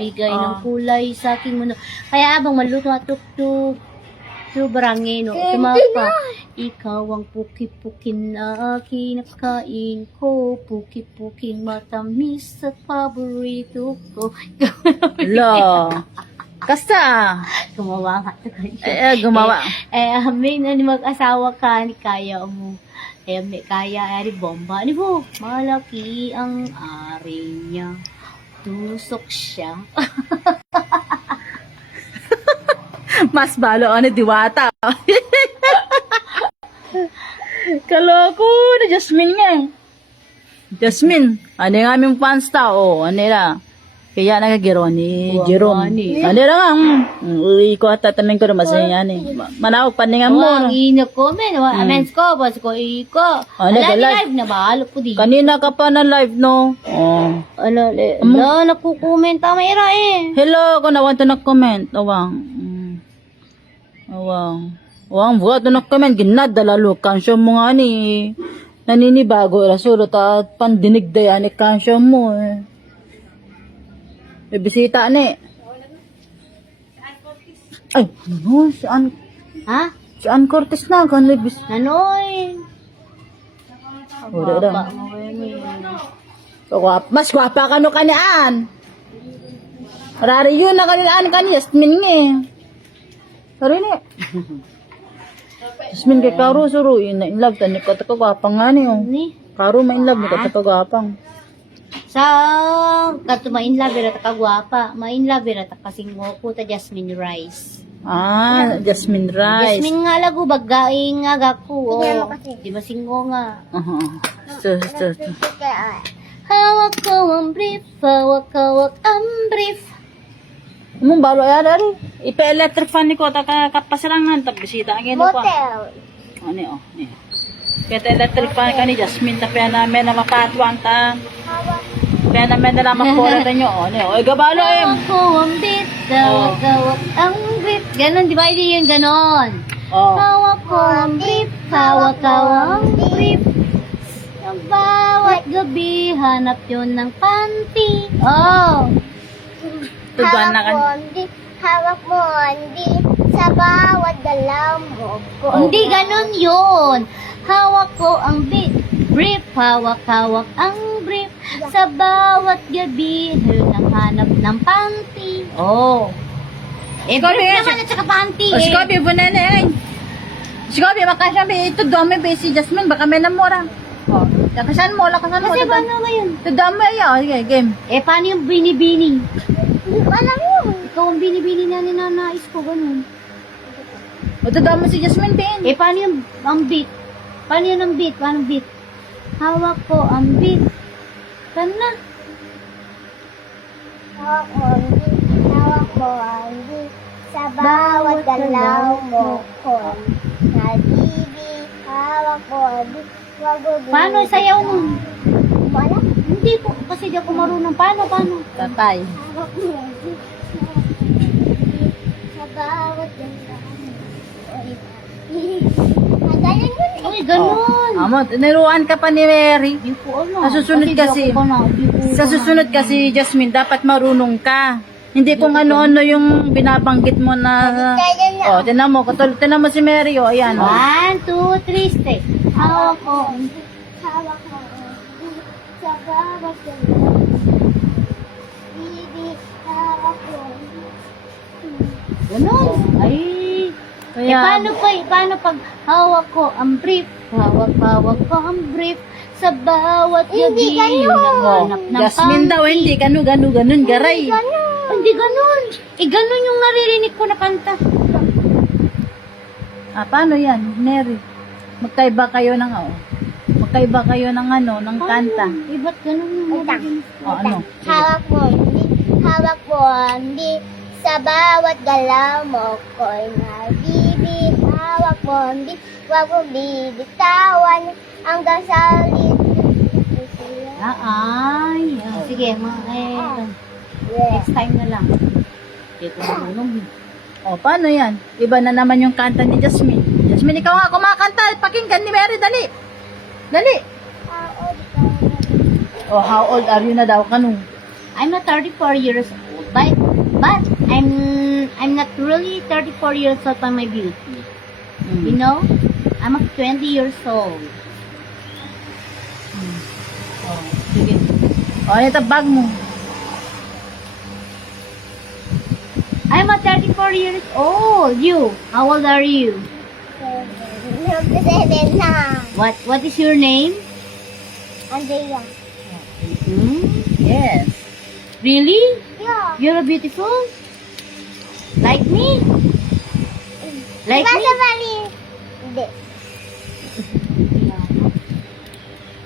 bigay ng kulay sa aking mundo. Kaya abang maluto at tuk-tuk, barangin, no? Tumapa. Ikaw ang puki-pukin na kinakain ko. Puki-pukin matamis at paborito ko. Lo. Kasta. Gumawa ka na Gumawa. Amin na ni mag-asawa ka, ni kaya mo. May kaya, ari bomba. Ni po, malaki ang ari niya. Tusok siya. Mas balo ano diwata. Kaloko na Jasmine nga. Jasmine, ano yung aming fans tao? Ano na? Kaya nagagiro ni Jerome. Ano na nga? Uy ko at tatanong ko naman sa yan eh. Manawag paningan mo. Ang ina ko, men. Amens ko, bas ko, iko. Ano Ala, ka ni live? live na ba? Halo po di. Kanina ka pa na live no? Oh. Ala, nakukomenta mayra eh. Hello, kung nawan to nag-comment. Awang. Awang. Awang, buhat to nag-comment. Ginadalalo. Kansyo mo nga ni. Naninibago. Rasulot at pandinig da yan. Kansyo mo eh. May bisita ni. Ay, ano? Ha? Si Ann Cortez na. Kan may bisita. Nanoy. Wala daw. Mas gwapa ka no kanian. Rari yun na kanian kani Jasmine nga eh. Sorry ni. Jasmine kay Karo suro in love tani ko ta gwapa nga ni oh. Ni? Karo ma in love ni ko ta gwapang. Sa kato ma-inlove ra ta kagwapa, ma-inlove ra ta kasingo ko ta Jasmine Rice. Ah, Jasmine Rice. Jasmine nga lagu bagay nga gaku. Oh. Di ba singo nga? So. Hawak ko ang brief, hawak ang brief. Mong balo ya dari. Ipa-electric fan ni ko ta kapasirangan ta bisita ang gino pa. Ano oh, ni. Kaya electric fan ka ni Jasmine ta pa namin na mapatwang ta. Kaya namin na lang mapura ta nyo. Ano oh, gabalo eh. Hawak ko ang brief, hawak ang brief. Ganon, di ba hindi yun ganon? Oh. Hawak ko ang brief, hawak ang brief. Sa bawat gabi, hanap yun ng panty. Oh! Tugan na kan. Hawak mo, hindi. Sa bawat galaw mo. Hindi ganon yun. Hawak ko ang brief, hawak ang brief. Sa bawat gabi, hanap ng panty. Oh! Eh, Scoby, brief naman at saka panty O, eh. Scoby, bunan na eh. Scoby, makasyabi, ito dami ba si Jasmine, baka may namura. O, lakasan mo. Kasi paano ba yun? Ito dami ayaw, okay, game. Eh, paano yung binibini? Hindi ko alam yun. Ikaw ang binibini na ninanais ko, ganun. O, ito dami si Jasmine, Ben. Eh, paano yung ang beat? Paano yun ang beat? Paano beat? Hawak ko ang beat. Kana? Hawak mo, hindi. Hawak mo, hindi. Sa bawat galaw mo ko. Nabibi, hawak mo, hindi. Wag mo Paano sayaw mo? Wala. Hindi po, kasi di ako marunong. Paano? Tatay. Hawak mo, hindi. Sa bawat galaw mo. Ganyan yun eh. Ay, ganun. Amo, niruan ka pa ni Mary. Di ko alam. Sa susunod kasi- di ako di ko Sa susunod kasi, Jasmine, dapat marunong ka. Hindi kung ano-ano yung binabanggit mo na... Ganyan na. O, tinan mo, tinan mo si Mary, o, ayan. O. 1, 2, 3, stay. Hawak ko. Hawak mo, hindi. Sa bawat galaw. Bibi, hawak mo. Ganun. Ay. Kaya, Paano pag hawak ko ang brief? Hawak ko ang brief. Sa bawat Hindi gabi, ganun. naghanap ng Jasmine daw, panty. hindi ganun, garay. Hindi ganun. Eh, ganun yung naririnig ko na kanta. Ah, paano yan, Mary? Magkaiba kayo ng, ng kanta. Eh, ba't ganun yung naririnig? O, ano? Sige. Hawak mo, hindi. Hawak mo, hindi. Sa bawat galaw mo ko'y nabibi. Hawak mo, hindi. Huwag mo bibitawan hanggang sa ulit. Ay. Sige, next time na lang. Hindi ko marunong. O, paano yan? Iba na naman yung kanta ni Jasmine. Jasmine, ikaw nga kumakanta. Pakinggan ni Mary, dali. Dali. O, how old are you na daw, kanong? I'm not 34 years old. But I'm not really 34 years old on my beauty. You know? I'm 20 years old. Oh, sige. O, ano ito bag mo? I'm 34 years old. You? How old are you? 7 na. What is your name? Andrea. Yes. Really? Yeah. You're beautiful? Like me? Like Diba me? sa mali? Hindi.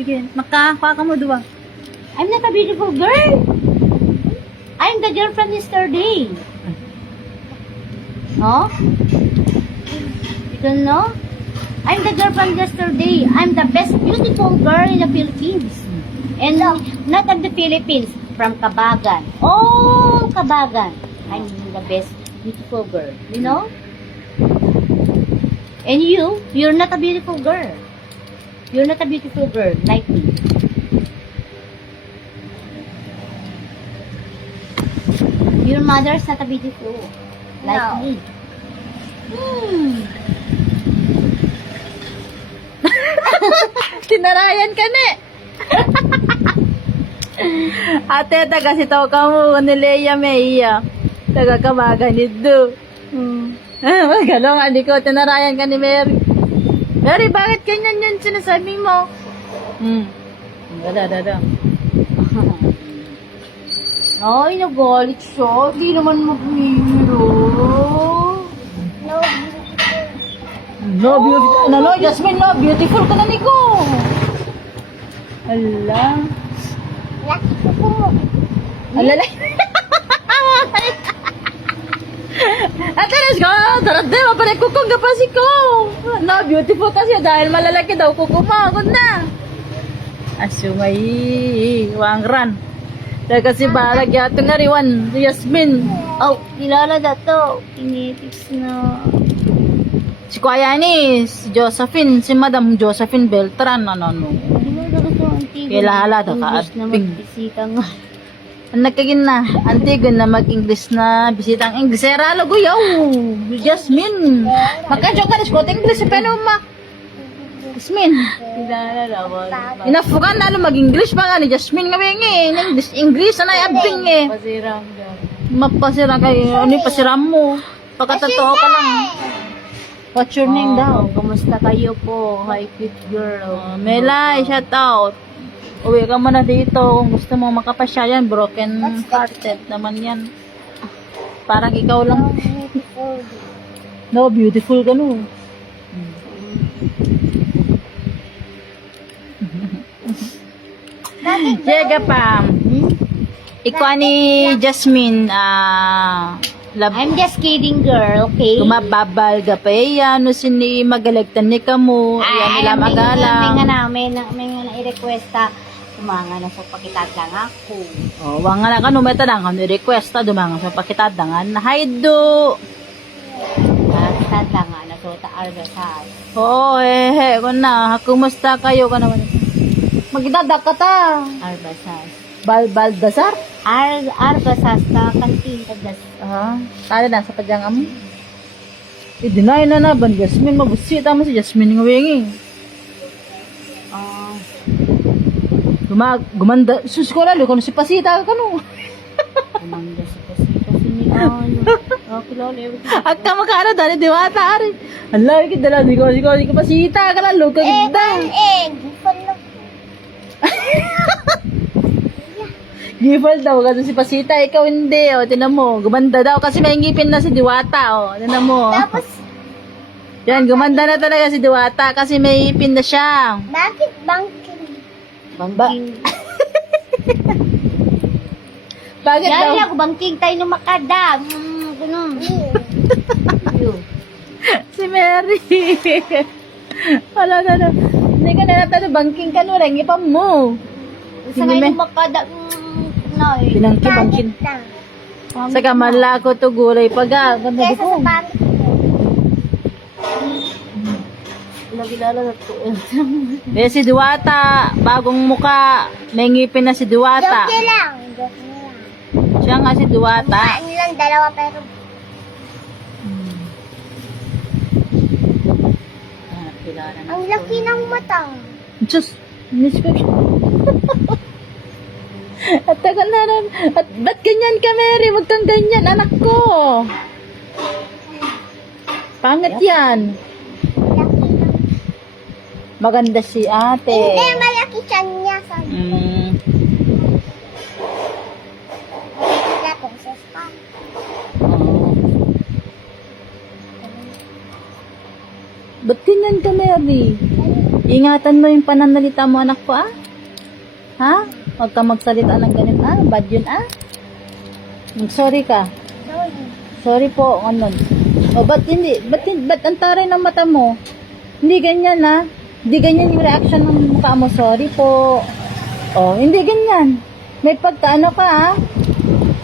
Sige, makakuha ka mo duwa. I'm not a beautiful girl. I'm the girl from yesterday. Oh? You don't know? I'm the girl from yesterday. I'm the best beautiful girl in the Philippines. And not in the Philippines, from Kabagan. Oh, Kabagan. I'm the best beautiful girl. You know? And you're not a beautiful girl. You're not a beautiful girl like me. Your mother's not a beautiful like No. me. Tinarayan ka ni. Ate, taga si tao ka mo, ni Leia Meia. Taga Kabagan nito. Magalong, andi ko, tinarayan ka ni Mary. Mary, bakit ganyan yun sinasabi mo? Dada. Ay, nagalit siya. Hindi naman magbiro. No. No, beautiful. No, Jasmine, no, beautiful ka na ni ko. Ala. Laki ko po mo. Alala. Ate, let's go. Tara, de, mapalit ko kung kapasi ko. No, beautiful kasi dahil malalaki daw kukumagod na. Asumay, wangran. Dahil kasi balag yato nga riwan, Yasmin. Oh, kilala na to. Kinetics na. Si Kuya ni, si Josephine, si Madam Josephine Beltran, ano. Kilala na to, Antigua. Kilala to, English na kaadping. magbisita nga. Ang nagkagin na, Antigon na mag-English na bisitang English. Era, laguyaw, Jasmine. Magka-joke ka, iskot English, pero Jasmine. Kilala na. Wala. Inafukan na mag-English pa nga ni Jasmine nga bengi. English na abing eh. Pasirang daw. Mapasira kayo. Ano yung pasiram mo? Pagkatotoo ka lang. What's your name daw? Kamusta kayo po? Hi, cute girl. Melay, shout out. Uwi ka muna dito kung gusto mo makapasya yan. Broken hearted naman yan. Parang ikaw lang. Beautiful. No, beautiful ka no. Sige pa. Ikaw ni Jasmine, I'm just kidding, girl, okay? kumababal ka pa yan, no sini magalagtan ni ka mo, yan nila magala. May nga na i-requesta. Kumanga na sa pakitadang ako. Oh, wanga na ka no metadang ka ni request dumanga sa pakitadangan. Haydo. Pakitadang nga na so taargasal. Oh, kun na, kumusta kayo ka naman? Magdadak ka ta. Arbasas. Baldasar? Arbasas ka kantin kadas. Tala na sa padyang amo. I-deny na ban Jasmine, mabusit mo si Jasmine nga wengi. Gumanda, sus ko lalo, kung si Pasita ka no. Kumanda sa pasita ni ano. Kilala everything. At ka makara, dali diwata ari. Ala, ikit dala, di ko Pasita ka lalo, kaganda. Egg. Follow. Gifal daw, kasi si Pasita, ikaw hindi, o, tinan mo, gumanda daw, kasi may ngipin na si Diwata, o, tinan mo. Tapos, Yan, gumanda na talaga si Diwata, kasi may ngipin na siya. bakit banking? Bangking. Bakit daw? Yan ako bangking tayo ng makada. Ganun. Yun. Si Mary. Wala na. Hindi ka na natin bangking ka no, lang ipam mo. Sa ngayon makada. No, Bangkin. Sa kamala ko to gulay paga. Ganda Kesa ko. sa pamit ko. Nagilala na to. Si Diwata, bagong muka. May ngipin na si Diwata. Joke lang. Joke lang. Siya nga si Duwata. Ano lang, dalawa pero ang laki ng mata. Diyos, miss ko siya. At tagal na rin. At ba't ganyan ka, Mary? Huwag kang ganyan, anak ko. Pangit yan. Laki ng... Maganda si ate. Hindi, malaki siya niya. Sabi ko. Wala, princess pa. Oh. Ba't ganyan ka, Mary? Ingatan mo yung pananalita mo, anak ko, ah? Ha? Huwag ka magsalita ng ganyan, ah? Bad yun, ah? Sorry ka. Sorry. Sorry po, ano? O, ba't ang taray ng mata mo? Hindi ganyan, ha? Hindi ganyan yung reaction ng mukha mo. Sorry po. O, hindi ganyan. May pagkaano ka, ha?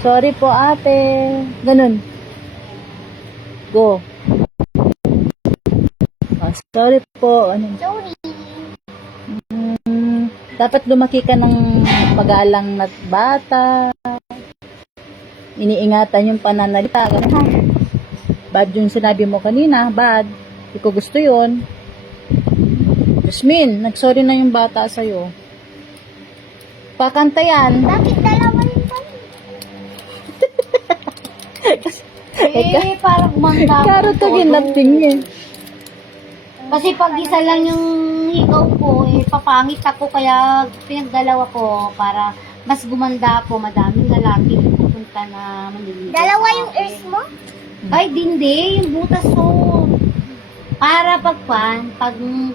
Sorry po, ate. Ganun. Go. O, sorry po. Ano? Sorry. Dapat lumaki ka ng pag-aalang na bata. Iniingatan yung pananalita. Ganun, ha? Bad yung sinabi mo kanina. Bad. Hindi ko gusto yun. Jasmine, nagsorry na yung bata sa'yo. Pakanta yan. Bakit dalawa yung kami? Parang kumanta ako. Karo to ginating eh. Kasi pag isa lang yung higaw ko, papangit ako, kaya pinagdalawa ko para mas gumanda ako, madaming lalaki pupunta na maniligaw. Dalawa yung ears mo? Ay, hindi, yung butas ko. Para pag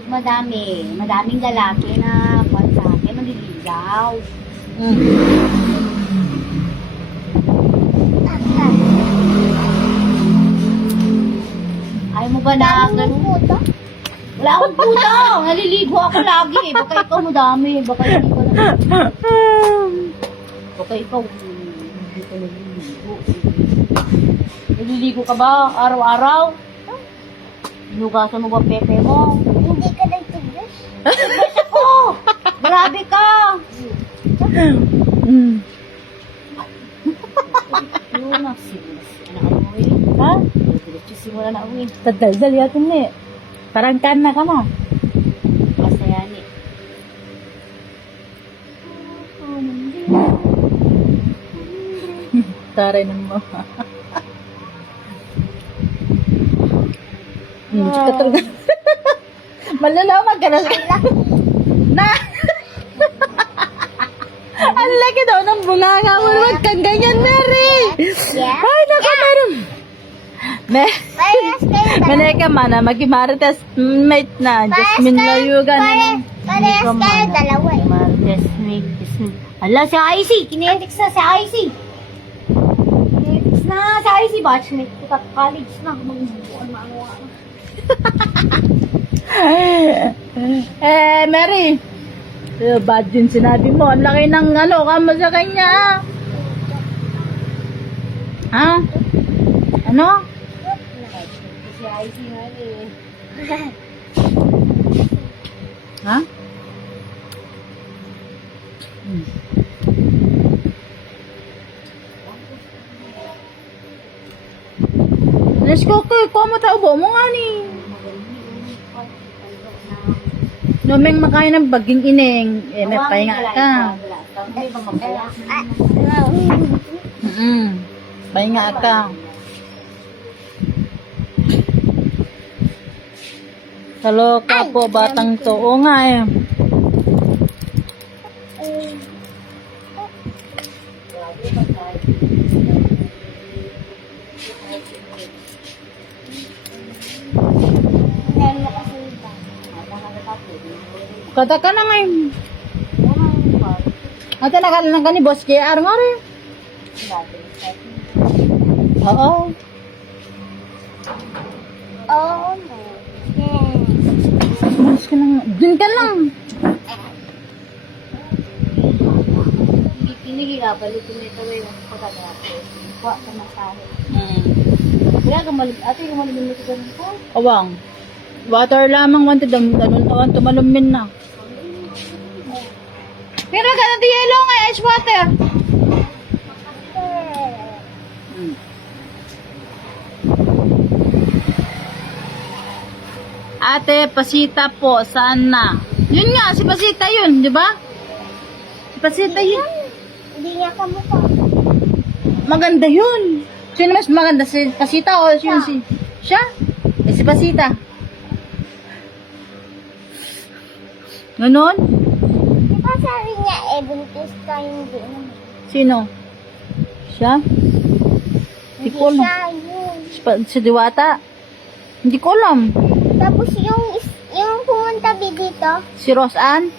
madaming lalaki na sa akin, maniligaw. Ayaw mo ba na Dami yung puto? Wala akong puta. Naliligo ako lagi. Baka ikaw madami. Baka hindi ko na. Baka ikaw hindi ko naliligo. Naliligo ka ba araw-araw? Inugasan mo ba pepe mo? Hindi ka nag-toothbrush? Bes ako! Grabe ka! Yun ang simulas. Anak mo Ha? Diretso simula na uwi. Tadal-dal yatin ni. Parang kana ka na. Masaya ni. Taray ng mo. Chika talaga. Malalaman ka na. Na! Ang laki daw ng bunganga mo. Huwag kang ganyan, Mary! Yeah? Ay, naku, meron. Parehas kayo dalawa. Maneka mana, magimarites mate na. Jasmine Layugan. Parehas kayo dalawa eh. Martes, Jasmine. Ala, si Icy! Kinetix na si Icy! Kinetix na si Icy. Batchmate ko college na. Mag-buwan na ano. Mary. Bad din sinabi mo. Ang laki ng kamo sa kanya. Ha? Ano? Si Icy nga eh. Ha? Let's go kay mo taubo mo nga ni. Numeng makain ng baging ineng. May pahinga ka. Pahinga ka. Kaloka po batang to. Oo nga eh. Kata ka na ngayon. Ate nakalang ka ni Boss JR nga rin. Oo. Oh no. Boss ka lang. Dun ka lang. Kinigila, balikin mo ito yung pagkagato. Kuha ka masahe. Kaya ate, gumalimit mo ito ganun ko. Awang. Water lamang wanted ang tumalumin na. Pero ganun di yellow nga ice water. Hmm. Ate, Pasita po, saan na? Yun nga, si Pasita yun, di ba? Si Pasita yun. Hindi niya kamukha. Maganda yun. Sino mas maganda, si Pasita o Siya. siya? Eh, si Pasita. Ganon? Di ba sabi niya, buntis ka, hindi naman. Sino? Siya? Hindi Hindi ko alam. siya yun. Si Diwata? Hindi ko alam. Tapos yung pumunta dito, Si Roseanne?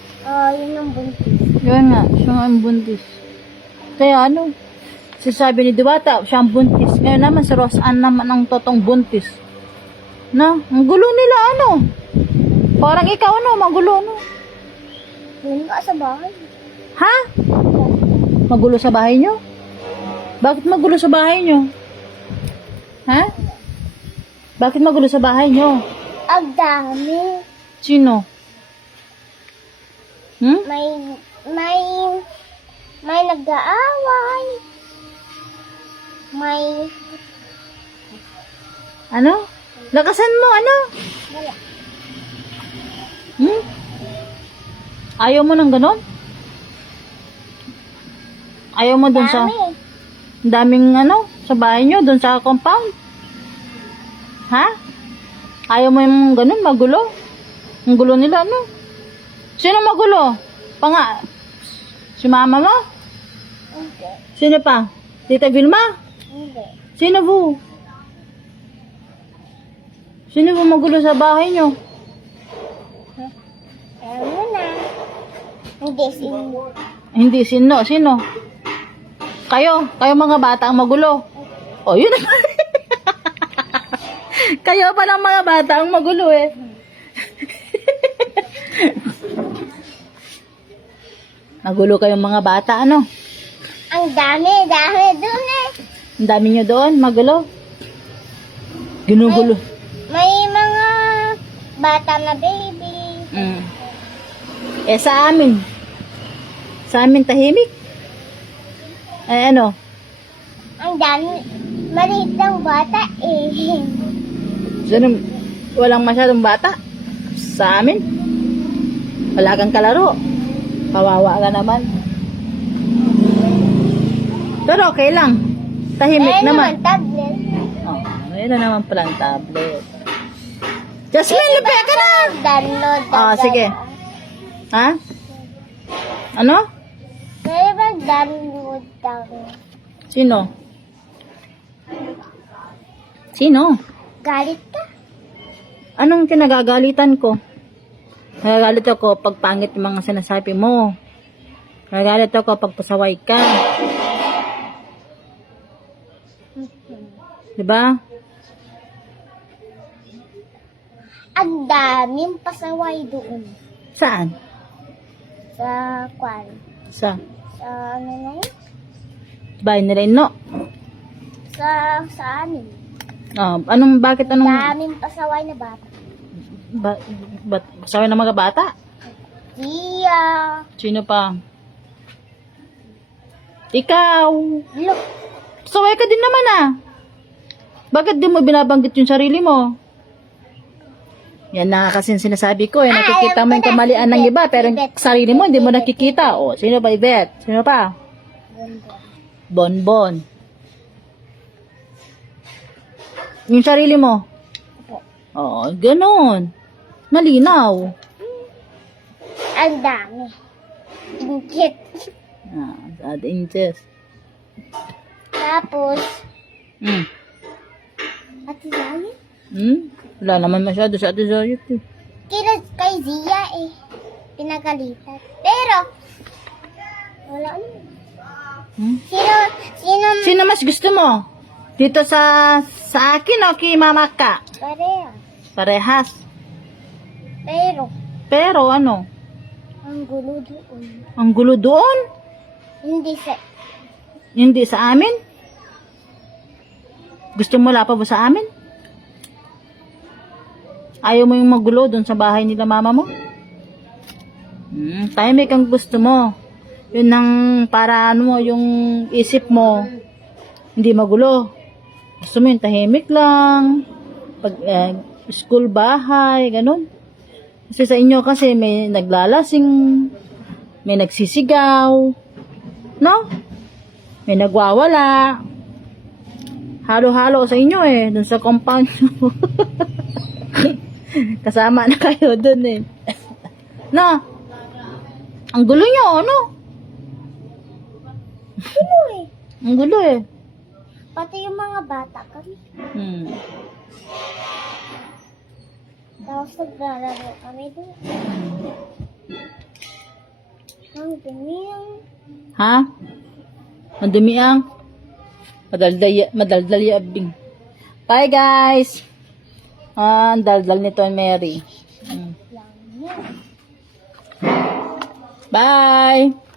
yun yung buntis. Yun nga, siya nga ang buntis. Kaya ano, sasabi ni Diwata, siya ang buntis. Ngayon naman, si Roseanne naman ang totong buntis. Na, ang gulo nila ano. Parang ikaw ano, magulo ano. Yun ka sa bahay. Ha? Magulo sa bahay nyo? Bakit magulo sa bahay nyo? Ha? Bakit magulo sa bahay nyo? Ang dami. Sino? Hmm? May nag-aaway. May, Ano? Lakasan mo, ano? wala. Hmm? Ayaw mo ng ganon? Ayaw mo dun sa... Dami. Ang daming ano, sa bahay nyo, dun sa compound. Ha? Ayaw mo yung ganun, magulo? Ang gulo nila, ano? Sino magulo? Si mama mo? Hindi. Sino pa? Tita Vilma? Hindi. Sino po? Sino po magulo sa bahay nyo? Alam mo na. Hindi, Hindi, sino? Kayo mga bata ang magulo. O, yun na. Kayo pa lang mga bata ang magulo eh. Magulo kayong mga bata, ano? ang dami dun eh. Ang dami nyo doon, magulo. Ginugulo. May mga bata na baby. Mm. Eh, sa amin tahimik. Eh, ano? Ang dami. Maliit lang bata eh. Sino, walang masyadong bata. Sa amin. Wala kang kalaro. Kawawa ka naman. Pero okay lang. Tahimik naman. Tablet. Oh, ayun na naman palang tablet. Jasmine, lupi ka na! Download. Ah, sige. Ha? Ano? Kaya ba download Sino? Galit ka? Anong kinagagalitan ko? Nagagalit ako pag pangit yung mga sinasabi mo. Nagagalit ako pag pasaway ka. Diba? Ang daming pasaway doon. Saan? Sa kwan. Sa Sa ano na yun? bahay nila Inno. Sa amin. Bakit Daming pasaway na bata. pasaway ng mga bata? Iya. Sino pa? Ikaw. Look. Pasaway ka din naman ah. Bakit di mo binabanggit yung sarili mo? Yan na kasi sinasabi ko eh. Nakikita mo yung kamalian ng iba pero yung sarili mo hindi mo nakikita. O, sino ba Yvette? Sino pa? Bonbon. Yung sarili mo? Oo, ganun. Malinaw. Ang dami. Ingkit. Sad inches. Tapos, Hmm. Ate Zayet? Wala naman masyado sa Ate Zayet eh. Kay Zia eh. Pinagalitan. Pero, wala naman. Hmm? Sino Sino mas gusto mo? Dito sa akin o kay Mama ka? pareha? Parehas. Pero, ano? ang gulo doon. Ang gulo doon? Hindi sa amin? Gusto mo wala pa ba sa amin? Ayaw mo yung magulo doon sa bahay nila mama mo? Tahimik ang gusto mo. Yun ang para ano mo, yung isip mo. Hindi magulo. Gusto mo yung tahimik lang. Pag school, bahay, ganun. Kasi sa inyo kasi may naglalasing, may nagsisigaw, no? May nagwawala. Halo-halo sa inyo eh, dun sa compound nyo. Kasama na kayo dun eh. No? Ang gulo nyo, ano? Ano eh? Ang gulo eh. Pati yung mga bata kami. Tapos naglalaro kami doon. Ang dumi ang... Ha? Madumi ang madaldal abing. Bye guys. Ang daldal nito Mary. lang niya. Bye.